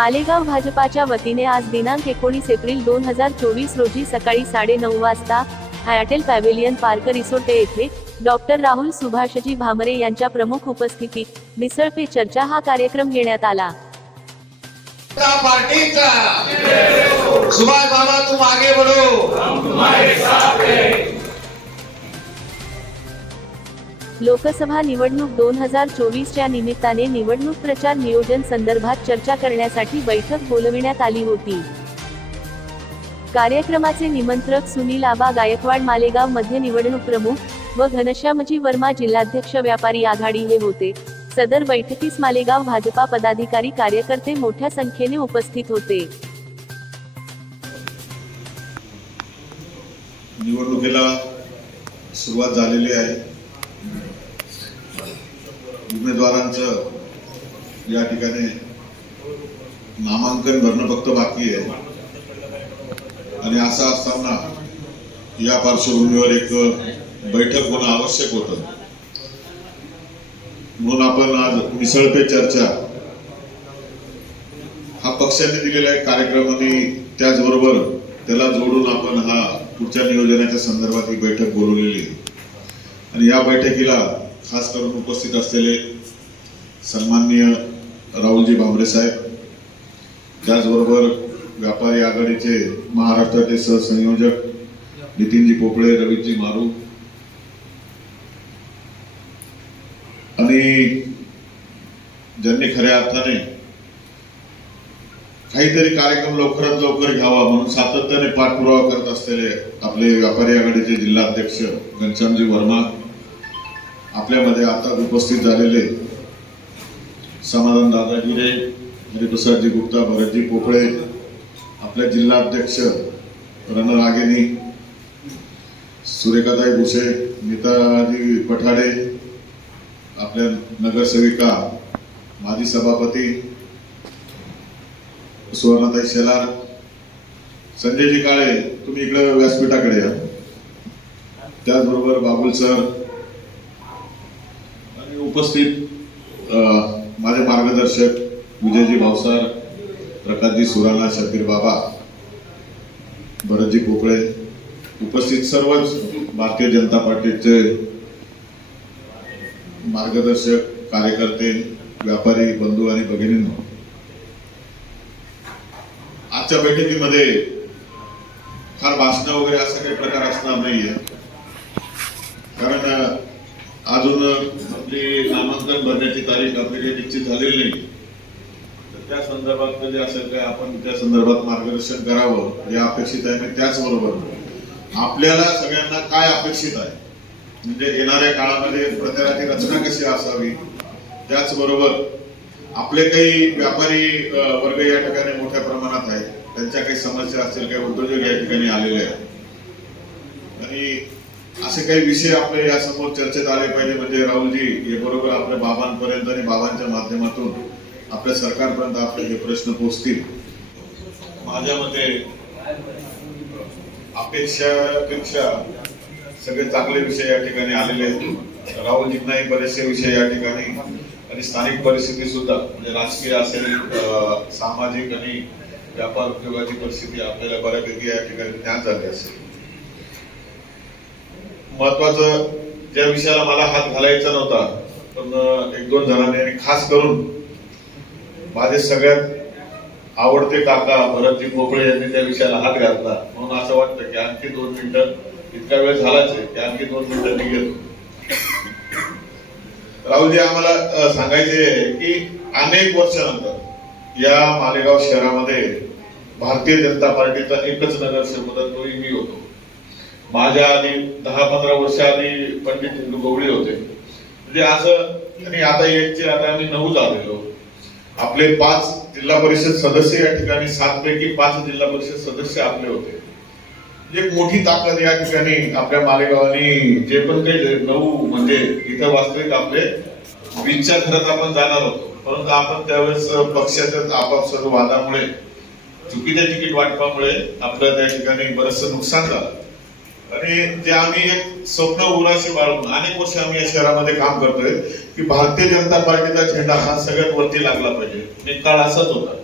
मालेगाव भाजपाच्या वतीने आज दिनांक एकोणीस एप्रिल दोन हजार चोवीस रोजी सकाळी साडे नऊ वाजता हॅटेल पॅव्हिलियन पार्क रिसोटे येथे डॉक्टर राहुल सुभाषजी भामरे यांच्या प्रमुख उपस्थितीत मिसळ पे चर्चा हा कार्यक्रम घेण्यात आला. पार्टीचा. सुभाष बाबा तुम आगे बढ़ो. लोकसभा निवडणूक दोन हजार चोवीसच्या निमित्ताने निवडणूक प्रचार नियोजन संदर्भात चर्चा करण्यासाठी बैठक बोलविण्यात आली होती. कार्यक्रमाचे निमंत्रक सुनील आबा गायकवाड मालेगावमध्ये निवडणूक प्रमुख व घनश्यामजी वर्मा जिल्हाध्यक्ष व्यापारी आघाडी हे होते. सदर बैठकीस मालेगाव भाजपा पदाधिकारी कार्यकर्ते मोठ्या संख्येने उपस्थित होते. निवडणुकीला सुरुवात झालेली आहे. उमेदवारांचं या ठिकाणी नामांकन भरणं फक्त बाकी आहे. आणि असं असताना या पार्श्वभूमीवर एक बैठक होणं आवश्यक होतं. म्हणून आपण आज मिसळ पे चर्चा. हा पक्षाने दिलेला एक कार्यक्रम आणि त्याचबरोबर त्याला जोडून आपण हा पुढच्या नियोजनाच्या संदर्भात ही बैठक बोलवलेली आणि या बैठकीला खास करून उपस्थित असलेले सन्माननीय राहुलजी भांबरे साहेब त्याचबरोबर व्यापारी आघाडीचे महाराष्ट्राचे सहसंयोजक नितीनजी पोपळे रवीजी मारू आणि ज्यांनी खऱ्या अर्थाने काहीतरी कार्यक्रम लवकरात लवकर घ्यावा म्हणून सातत्याने पाठपुरावा करत असलेले आपले व्यापारी आघाडीचे जिल्हाध्यक्ष घनश्यामजी वर्मा आपल्यामध्ये आता उपस्थित झालेले समाधान दादा गिरे हरिप्रसादजी गुप्ता भरतजी पोपळे आपल्या जिल्हाध्यक्ष रणरागिनी सुरेखाताई भुसे नीताजी पठाडे आपल्या नगरसेविका माजी सभापती सुवर्णाताई शेलार संजयजी काळे तुम्ही इकडे व्यासपीठाकडे या. त्याचबरोबर बाबुल सर उपस्थित माझे मार्गदर्शक विजयजी भावसार प्रकाशजी सुराणा शबीर बाबा भरतजी कोकळे उपस्थित सर्वच भारतीय जनता पार्टीचे मार्गदर्शक कार्यकर्ते व्यापारी बंधू आणि भगिनींनो. आजच्या बैठकीमध्ये फार भाषण वगैरे असा काही प्रकार असणार नाहीये. कारण अजून आपली नामांकन भरण्याची तारीख आपली काही निश्चित झालेली नाही. तर त्या संदर्भात कधी असेल काय आपण त्या संदर्भात मार्गदर्शन करावं हे अपेक्षित आहे आणि त्याचबरोबर आपल्याला सगळ्यांना काय अपेक्षित आहे? म्हणजे येणाऱ्या काळामध्ये प्रचाराची रचना कशी असावी? त्याचबरोबर आपले काही व्यापारी वर्ग या ठिकाणी मोठ्या प्रमाणात आहेत. त्यांच्या काही समस्या असतील काही उद्योजक या ठिकाणी आलेले आहेत. आणि असे काही विषय आपले या समोर चर्चेत आले पाहिजे. म्हणजे राहुलजी हे बरोबर आपल्या बाबांपर्यंत आणि बाबांच्या माध्यमातून आपल्या सरकारपर्यंत आपले हे प्रश्न पोहोचतील माझ्या मते अपेक्षापेक्षा सगळे चांगले विषय या ठिकाणी आलेले आहेत. राहुलजींनाही बरेचसे विषय या ठिकाणी आणि स्थानिक परिस्थिती सुद्धा म्हणजे राजकीय असेल सामाजिक आणि व्यापार उद्योगाची परिस्थिती आपल्याला बऱ्यापैकी या ठिकाणी ज्ञान झाली असेल. महत्वाचं ज्या विषयाला मला हात घालायचा नव्हता पण एक दोन जणांनी आणि खास करून माझे सगळ्यात आवडते काका भरतजी मोकळे यांनी त्या विषयाला हात घातला. म्हणून असं वाटतं की आणखी दोन मिनिटं इतका वेळ झालाच आहे की आणखी दोन मिनिटं निघेल राहुलजी आम्हाला सांगायचे की अनेक वर्षानंतर या मालेगाव शहरामध्ये भारतीय जनता पार्टीचा एकच नगरसेवक होता तोही मी होतो. माझ्या आधी दहा पंधरा वर्ष आधी पंडित हिंदू गवळी होते. म्हणजे असं आणि आता एकचे आता आम्ही नऊ झालेलो. आपले पाच जिल्हा परिषद सदस्य या ठिकाणी सात पैकी पाच जिल्हा परिषद सदस्य आपले होते. म्हणजे एक मोठी ताकद या ठिकाणी आपल्या मालेगावानी जे पण काही नऊ म्हणजे इथं वास्तविक आपले वीसच्या घरात आपण जाणार होतो. परंतु आपण त्यावेळेस पक्षाच्या आपापसात वादामुळे चुकीच्या तिकीट वाटपामुळे आपलं त्या ठिकाणी बरंचसं नुकसान झालं. आणि जे आम्ही एक स्वप्न उराशी बाळगून अनेक वर्ष आम्ही या शहरामध्ये काम करतोय की भारतीय जनता पार्टीचा झेंडा हा सगळ्यात वरती लागला पाहिजे. एक काळ असाच होता.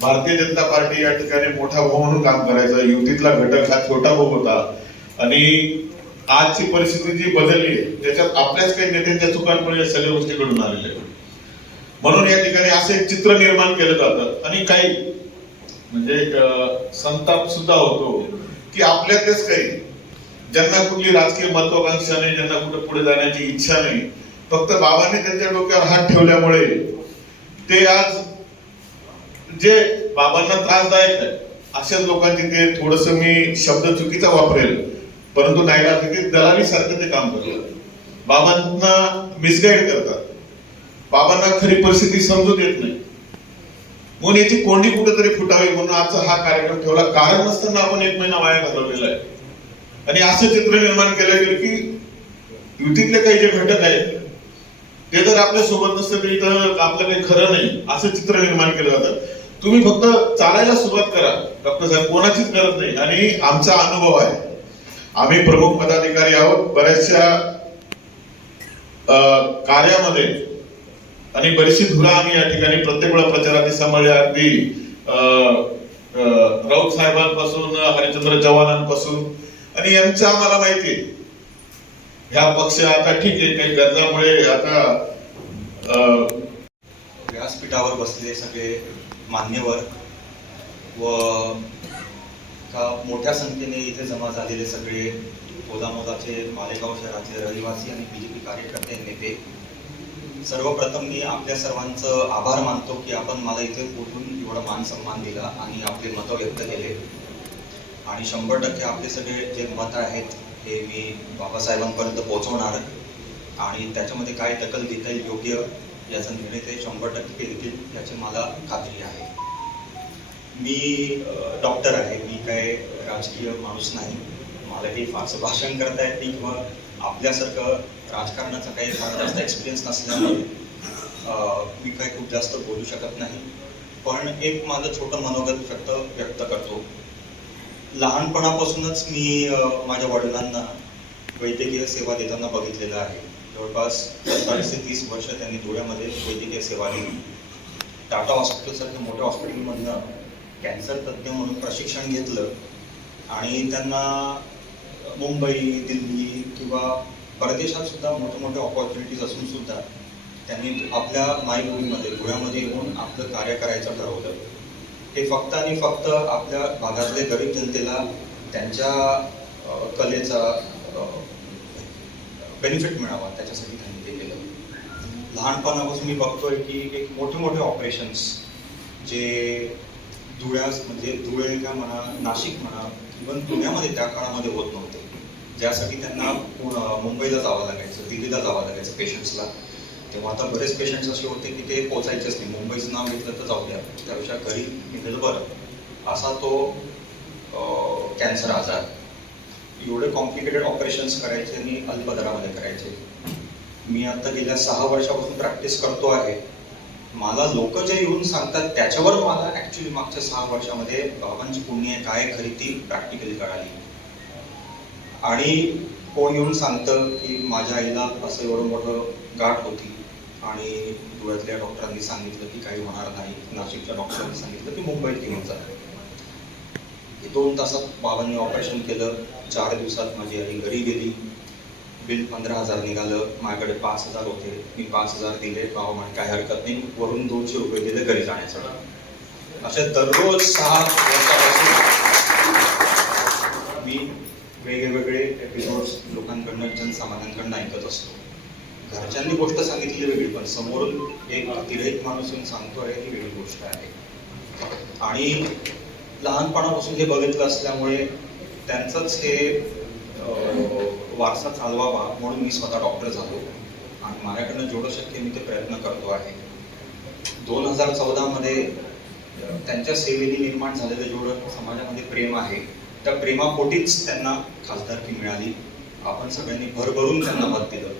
भारतीय जनता पार्टी या ठिकाणी मोठा भाऊ म्हणून काम करायचा युतीतला घटक हा छोटा भाऊ होता. आणि आजची परिस्थिती जी बदलली आहे त्याच्यात आपल्याच काही नेत्यांच्या चुकांमुळे या सगळ्या गोष्टी घडून आलेल्या आहेत. म्हणून या ठिकाणी असे चित्र निर्माण केलं जातं आणि काही म्हणजे संताप सुद्धा होतो की आपल्यातच काही ज्यांना कुठली राजकीय महत्वाकांक्षा नाही ज्यांना कुठे पुढे जाण्याची इच्छा नाही. फक्त बाबांनी त्यांच्या डोक्यावर हात ठेवल्यामुळे ते आज जे बाबांना त्रासदायक आहे अशाच लोकांचे ते थोडस मी शब्द चुकीचा वापरेल परंतु नायला दलाली सारखं ते काम करतात. बाबांना मिसगाईड करतात. बाबांना खरी परिस्थिती समजून येत नाही. म्हणून याची कोंडी कुठेतरी फुटावी म्हणून आजचा हा कार्यक्रम ठेवला. कारण नसताना आपण एक महिना वाया घालवलेला आहे. आणि असं चित्र निर्माण केलं गेलं की युतीतले काही जे घटक आहेत ते जर आपल्यासोबत नसतं तर आपलं काही खरं नाही असं चित्र निर्माण केलं जातं. तुम्ही फक्त चालायला सुरुवात करा. डॉक्टर साहेब कोणाचीच गरज नाही. आणि आमचा अनुभव आहे. आम्ही प्रमुख पदाधिकारी आहोत. बऱ्याचशा कार्यामध्ये आणि बरीचशी धुरा आम्ही या ठिकाणी प्रत्येक वेळा प्रचारात सांभाळली. अगदी राऊत साहेबांपासून हरिचंद्र चव्हाणांपासून आणि यांचं आम्हाला माहिती आहे. ह्या पक्ष आता ठीक आहे काही गरजामुळे आता व्यासपीठावर बसलेले सगळे मान्यवर व मोठ्या संख्येने इथे जमा झालेले सगळे मोदामोदाचे मालेगाव शहरातले रहिवासी आणि बीजेपी कार्यकर्ते नेते सर्वप्रथम मी आपल्या सर्वांचं आभार मानतो की आपण मला इथे कुठून एवढा मान सन्मान दिला आणि आपले मतं व्यक्त केले. आणि शंभर टक्के आपले सगळे जे मत आहेत हे मी बाबासाहेबांपर्यंत पोहोचवणार आणि त्याच्यामध्ये काय दखल घेता येईल योग्य याचा निर्णय ते शंभर टक्के घेतील याची मला खात्री आहे. मी डॉक्टर आहे. मी काय राजकीय माणूस नाही. मला काही फारसं भाषण करता येत नाही किंवा आपल्यासारखं राजकारणाचा काही फार जास्त एक्सपिरियन्स नसल्यामुळे मी काही खूप जास्त बोलू शकत नाही. पण एक माझं छोटं मनोगत व्यक्त व्यक्त करतो. लहानपणापासूनच मी माझ्या वडिलांना वैद्यकीय सेवा देताना बघितलेलं आहे. जवळपास पंचवीस ते तीस वर्ष त्यांनी धुळ्यामध्ये वैद्यकीय सेवा दिली. टाटा हॉस्पिटलसारख्या मोठ्या हॉस्पिटलमधनं कॅन्सर तज्ज्ञ म्हणून प्रशिक्षण घेतलं आणि त्यांना मुंबई दिल्ली किंवा परदेशात सुद्धा मोठ्या मोठ्या ऑपॉर्च्युनिटीज असून सुद्धा त्यांनी आपल्या मायभूमीमध्ये धुळ्यामध्ये येऊन आपलं कार्य करायचं ठरवलं. हे फक्त आणि फक्त आपल्या भागातले गरीब जनतेला त्यांच्या कलेचा बेनिफिट मिळावा त्याच्यासाठी त्यांनी ते केलं. लहानपणापासून मी बघतोय की एक मोठे मोठे ऑपरेशन्स जे धुळ्यास म्हणजे धुळे का म्हणा नाशिक म्हणा इवन पुण्यामध्ये त्या काळामध्ये होत नव्हते. ज्यासाठी त्यांना मुंबईला जावं लागायचं दिल्लीला जावं लागायचं पेशंट्सला तेव्हा आता बरेच पेशंट्स असे होते की ते पोचायचेच नाही. मुंबईचं नाव घेतलं तर जाऊ द्या. त्यापेक्षा घरी निघलं बरं. असा तो कॅन्सर आजार. एवढे कॉम्प्लिकेटेड ऑपरेशन्स करायचे आणि अल्प दरामध्ये करायचे. मी आता गेल्या सहा वर्षापासून प्रॅक्टिस करतो आहे. मला लोक जे येऊन सांगतात त्याच्यावर मला ऍक्च्युली मागच्या सहा वर्षामध्ये बाबांची पुण्य काय खरी ती प्रॅक्टिकली कळाली. आणि कोण येऊन सांगतं की माझ्या आईला असं एवढं मोठं गाठ होती. आणि धुळ्यातल्या डॉक्टरांनी सांगितलं की काही होणार नाही. नाशिकच्या डॉक्टरांनी सांगितलं की मुंबईत घेऊन जाणार दोन तासात बाबांनी ऑपरेशन केलं. चार दिवसात माझी आई घरी गेली. बिल पंधरा हजार निघालं. माझ्याकडे पाच हजार होते. मी पाच हजार दिले. बाबा म्हणे काय हरकत नाही. वरून दोनशे रुपये दिले घरी जाण्यासाठी असे दररोज सहा वर्षापासून मी वेगवेगळे एपिसोड्स लोकांकडनं जनसामान्यांकडनं ऐकत असतो. घरच्यांनी गोष्ट सांगितली वेगळी पण समोरून एक तिरेक माणूस येऊन सांगतोय ही वेगळी गोष्ट आहे. आणि लहानपणापासून हे बघितलं असल्यामुळे त्यांचंच हे वारसा चालवावा म्हणून मी स्वतः डॉक्टर झालो. आणि माझ्याकडनं जेवढं शक्य मी ते प्रयत्न करतो आहे. दोन हजार चौदामध्ये त्यांच्या सेवेने निर्माण झालेलं जेवढं समाजामध्ये प्रेम आहे त्या प्रेमापोटीच त्यांना खासदारकी मिळाली. आपण सगळ्यांनी भरभरून त्यांना मत दिलं.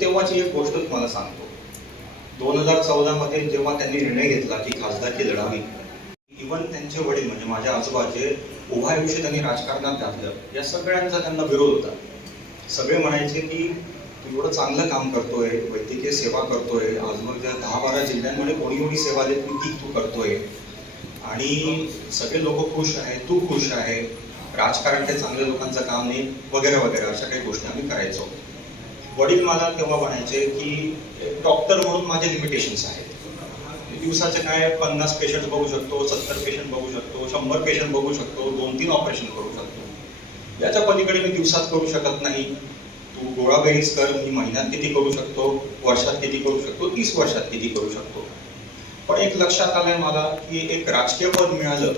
तेव्हाची एक गोष्ट तुम्हाला सांगतो. दोन हजार चौदामध्ये जेव्हा त्यांनी निर्णय घेतला की खासदारकी लढावी इवन त्यांचे वडील म्हणजे माझ्या आजोबाचे उभा आयुष्य त्यांनी राजकारणात घातलं या सगळ्यांचा त्यांना विरोध होता. सगळे म्हणायचे की तू एवढं चांगलं काम करतोय वैद्यकीय सेवा करतोय आजूबाजूच्या दहा बारा जिल्ह्यांमध्ये कोणी कोणी सेवा देत ती तू करतोय. आणि सगळे लोक खुश आहे तू खुश आहे राजकारण ते चांगल्या लोकांचं काम नाही वगैरे वगैरे अशा काही गोष्टी आम्ही करायचो. वडील मला तेव्हा म्हणायचे की डॉक्टर म्हणून माझे लिमिटेशन्स आहेत. दिवसाचे काय पन्नास पेशंट बघू शकतो सत्तर पेशंट बघू शकतो शंभर पेशंट बघू शकतो दोन तीन ऑपरेशन करू शकतो. याच्या पलीकडे मी दिवसात करू शकत नाही. तू गोळा बेरीज कर मी महिन्यात किती करू शकतो वर्षात किती करू शकतो तीस वर्षात किती करू शकतो. पण एक लक्षात आलंय मला की एक राजकीय पद मिळालं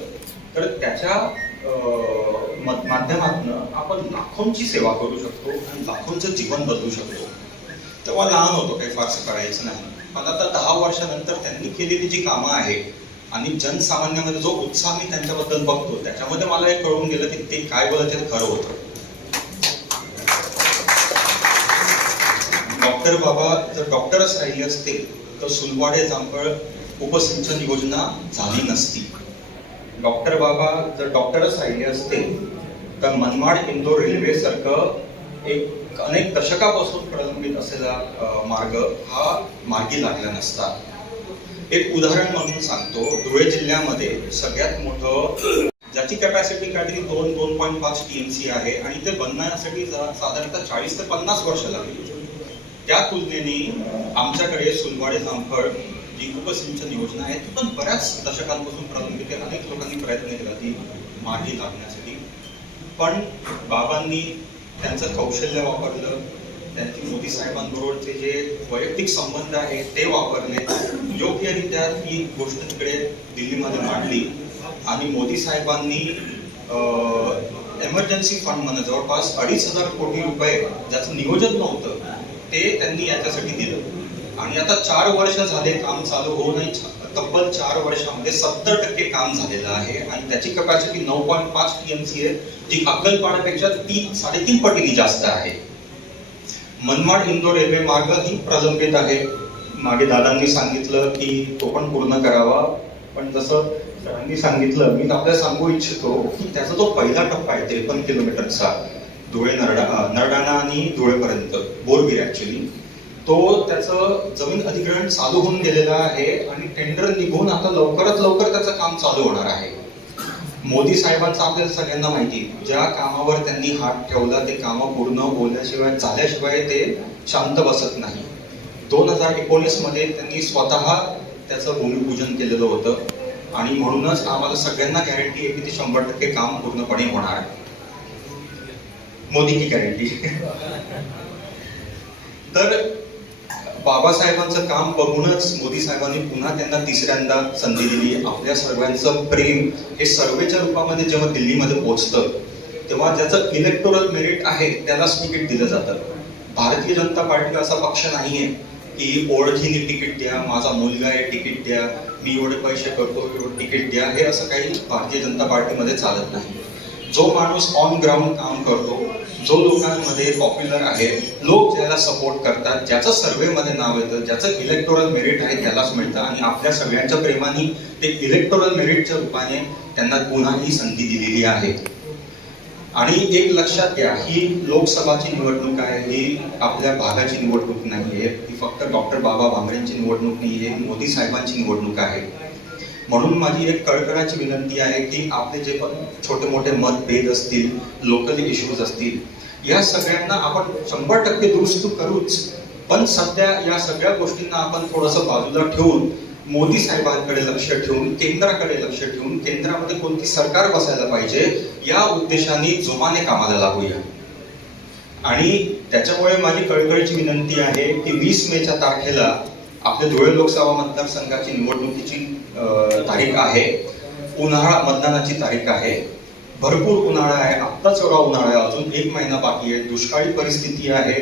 तर त्याच्या माध्यमातून आपण लाखोंची सेवा करू शकतो आणि लाखोंचं जीवन बदलू शकतो. तेव्हा लहान होतो काही फारसं कळायचं नाही. पण आता दहा वर्षानंतर त्यांनी केलेली जी कामं आहेत आणि जनसामान्यामध्ये जो उत्साह मी त्यांच्याबद्दल बघतो त्याच्यामध्ये मला हे कळून गेलं की ते काय बोलत खरं होतं. डॉक्टर बाबा जर डॉक्टरच राहिले असते तर सुलवाडे जांभळ उपसिंचन योजना झाली नसती. डॉक्टर बाबा जर डॉक्टरच राहिले असते तर मनमाड इंदोर रेल्वे सारखं एक अनेक दशकापासून प्रलंबित असलेला मार्ग हा मार्गी लागला नसता. एक उदाहरण म्हणून सांगतो धुळे जिल्ह्यामध्ये सगळ्यात मोठं ज्याची कॅपॅसिटी काहीतरी दोन दोन पॉईंट पाच टी एम सी आहे आणि ते बनण्यासाठी साधारणतः चाळीस ते पन्नास वर्ष लागली. त्या तुलनेने आमच्याकडे सुलवाडे जामफळ जी उपसिंचन योजना आहे ती पण बऱ्याच दशकांपासून प्रलंबित आहे. अनेक लोकांनी प्रयत्न केला ती मार्गी लागण्यासाठी. पण बाबांनी त्यांचं कौशल्य वापरलं. त्यांची मोदी साहेबांबरोबरचे जे वैयक्तिक संबंध आहे ते वापरले. योग्यरित्या ती गोष्ट तिकडे दिल्लीमध्ये मांडली आणि मोदी साहेबांनी एमर्जन्सी फंड म्हणून जवळपास अडीच हजार कोटी रुपये ज्याचं नियोजन नव्हतं ते त्यांनी याच्यासाठी दिलं. आणि आता चार वर्ष झाले काम चालू होऊनही तब्बल चार वर्षामध्ये सत्तर टक्के काम झालेलं आहे आणि त्याची कपॅसिटी नऊ पॉईंट पाच टीएमसी आहे जी अक्कलपाड्यापेक्षा तीन साडेतीन पटीने जास्त आहे. मनमाड इंदोर रेल्वे मार्ग ही प्रलंबित आहे. मागे दादांनी सांगितलं की तो पण पूर्ण करावा पण जसं सरांनी सांगितलं मी आपल्याला सांगू इच्छितो की त्याचा जो पहिला टप्पा आहे त्रेपन्न किलोमीटरचा. धुळे नरडा नरडाणा आणि धुळेपर्यंत बोरबीर ऍक्च्युली तो त्याचं जमीन अधिग्रहण चालू होऊन गेलेलं आहे आणि टेंडर निघून आता लवकरात लवकर त्याचं काम चालू होणार आहे. मोदी साहेबांचं आपल्याला सगळ्यांना माहिती ज्या कामावर त्यांनी हात ठेवला ते कामं पूर्ण बोलल्याशिवाय झाल्याशिवाय ते शांत बसत नाही. दोन हजार एकोणीसमध्ये त्यांनी स्वतः त्याचं भूमिपूजन केलेलं होतं आणि म्हणूनच आम्हाला सगळ्यांना गॅरंटी आहे की ते शंभर टक्के काम पूर्णपणे होणार आहे. मोदी की गॅरंटी तर बाबासाहेबांचं काम बघूनच मोदी साहेबांनी पुन्हा त्यांना तिसऱ्यांदा संधी दिली. आपल्या सर्वांचं प्रेम हे सर्वेच्या रूपामध्ये जेव्हा दिल्लीमध्ये पोहोचतं तेव्हा ज्याचं इलेक्टोरल मेरिट आहे त्यालाच तिकीट दिलं जातं. भारतीय जनता पार्टी असा पक्ष नाहीये की ओळखीने तिकीट द्या माझा मुलगा आहे तिकीट द्या मी एवढे पैसे करतो एवढं तिकीट द्या. हे असं काही भारतीय जनता पार्टीमध्ये चालत नाही. जो माणूस ऑन ग्राउंड काम करतो जो लोकांमध्ये पॉप्युलर आहे लोक ज्याला सपोर्ट करतात ज्याचं सर्वेमध्ये नाव येतं ज्याचं इलेक्टोरल मेरिट आहे त्यालाच मिळतं. आणि आपल्या सगळ्यांच्या प्रेमाने ते इलेक्टोरल मेरिटच्या रूपाने त्यांना पुन्हा ही संधी दिलेली आहे. आणि एक लक्षात घ्या ही लोकसभाची निवडणूक आहे ही आपल्या भागाची निवडणूक नाही आहे ही फक्त डॉक्टर बाबा भांबरेंची निवडणूक नाही आहे मोदी साहेबांची निवडणूक आहे. म्हणून माझी एक कळकळाची विनंती आहे की आपले जे पण छोटे मोठे मतभेद असतील लोकल इश्यूज असतील या सगळ्यांना आपण शंभर टक्के दुरुस्त करूच. पण सध्या या सगळ्या गोष्टींना आपण थोडंसं बाजूला ठेवून मोदी साहेबांकडे लक्ष ठेवून केंद्राकडे लक्ष ठेवून केंद्रामध्ये कोणती सरकार बसायला पाहिजे या उद्देशाने जोमाने कामाला लागूया. आणि त्याच्यामुळे माझी कळकळीची विनंती आहे की वीस मेच्या तारखेला आपल्या धुळे लोकसभा मतदारसंघाची निवडणुकीची तारीख आहे. उन्हाळा मतदानाची तारीख आहे. भरपूर उन्हाळा आहे आत्ताच एवढा उन्हाळा आहे अजून एक महिना बाकी आहे दुष्काळी परिस्थिती आहे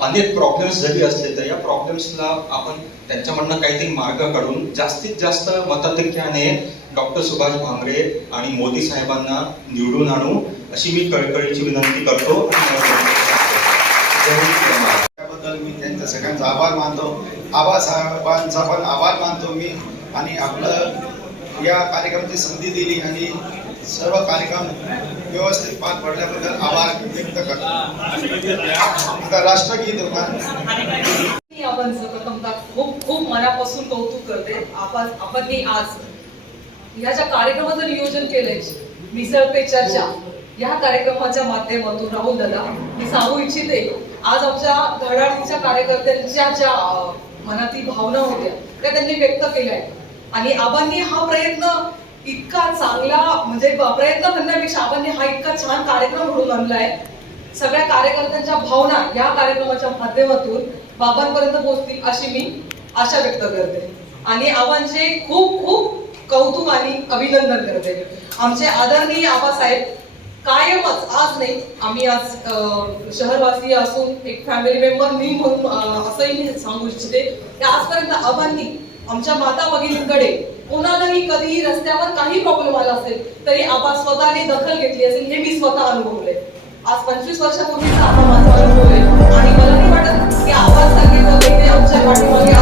अनेक प्रॉब्लेम्स जरी असले तर या प्रॉब्लेम्सला आपण त्यांच्यामधनं काहीतरी मार्ग काढून जास्तीत जास्त मताधिक्याने डॉक्टर सुभाष भामरे आणि मोदी साहेबांना निवडून आणू अशी मी कळकळीची विनंती करतो त्याबद्दल मी त्यांचा सगळ्यांचा आभार मानतो. आबासाहेबांचा पण आभार मानतो मी. आणि आपलं या कार्यक्रमाची संधी दिली आणि सर्व कार्यक्रम व्यवस्थित पार पडल्याबद्दल आभार व्यक्त करतो. आता राष्ट्रगीत होता. आपण खूप खूप मनापासून कौतुक करते. आपण आपण आज ह्या ज्या कार्यक्रमाचं नियोजन केलंय मिसळ पे चर्चा या कार्यक्रमाच्या माध्यमातून राहुल दादा मी सांगू इच्छिते आज आमच्या धडाडीच्या कार्यकर्त्यांच्या ज्या मनातील भावना होत्या त्या त्यांनी व्यक्त केल्या आहेत. आणि आबांनी हा प्रयत्न इतका चांगला म्हणजे प्रयत्न करण्यापेक्षा आपण हा इतका छान कार्यक्रम घडून आणलाय. सगळ्या कार्यकर्त्यांच्या भावना या कार्यक्रमाच्या माध्यमातून बाबांपर्यंत पोहोचतील अशी मी आशा व्यक्त करते. आणि आबांचे खूप खूप कौतुक आणि अभिनंदन करते. आमचे आदरणीय आबासाहेब कायमच आज नाही आम्ही आज शहरवासी असून एक फॅमिली मेंबर मी म्हणून असंही मी सांगू इच्छिते की आजपर्यंत आबांनी आमच्या माता भगिनींकडे कोणालाही कधीही रस्त्यावर काही प्रॉब्लेम आला असेल तरी आपण स्वतःने दखल घेतली असेल हे मी स्वतः अनुभवले आज पंचवीस वर्षापूर्वीचा आपण माझा अनुभव आहे. आणि मला नाही वाटत की आपण सांगितलं ते आमच्या पाठीमागे